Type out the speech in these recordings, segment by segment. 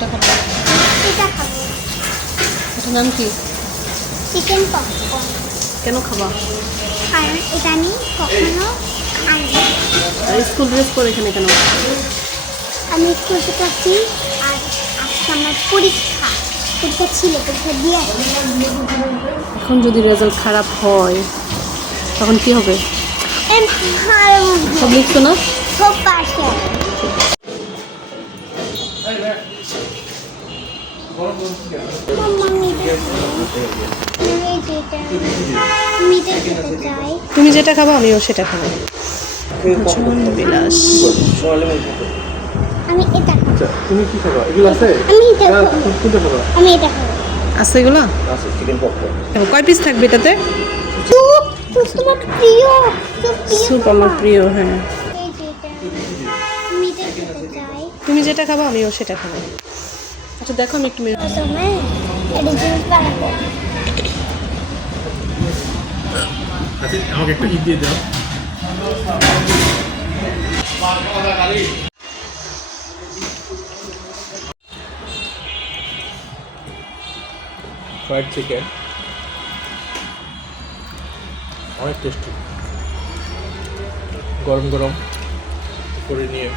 কোনটা খাবো? এটা খাবো। এটার নাম কি? Chicken popcorn. কেন খাবা? কারণ এটা আমি কখনো খাইনি। আর স্কুল ড্রেস পরে এখানে কেন? আমি স্কুল থেকে আসছি আর আজকে আমার পরীক্ষা ছিল, পরীক্ষা দিয়ে আসছি। এখন যদি রেজাল্ট খারাপ হয় তখন কি হবে? সব লিখছো না? সব পাশে তুমি যেটা খাবো আমিও সেটা খাবো। বিলাস। আমি এটা খাবো। তুমি কি খাবা? এগুলো আছে? আমি এটা খাবো। কোনটা খাবা? আমি এটা খাবো। আছে এগুলো? আছে চিকেন পপকর্ন। কয় পিস থাকবে এটাতে? স্যুপ, স্যুপ তোমার প্রিয়। স্যুপ আমার প্রিয়। হ্যাঁ, এই যে এটা। আমি এটা খেতে চাই। তুমি যেটা খাবো আমিও সেটা খাবো। আচ্ছা দেখো আমি একটু প্রথমে এটা জুস বানাবো। আমাকে একটা ইট দিয়ে দাও। ফ্রাইড চিকেন অনেক টেস্টি, গরম গরম করে নিয়ে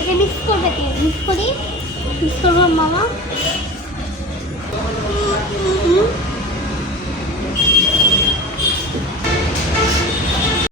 এটা মিক্স করবে কি? মিক্স করবো মামা।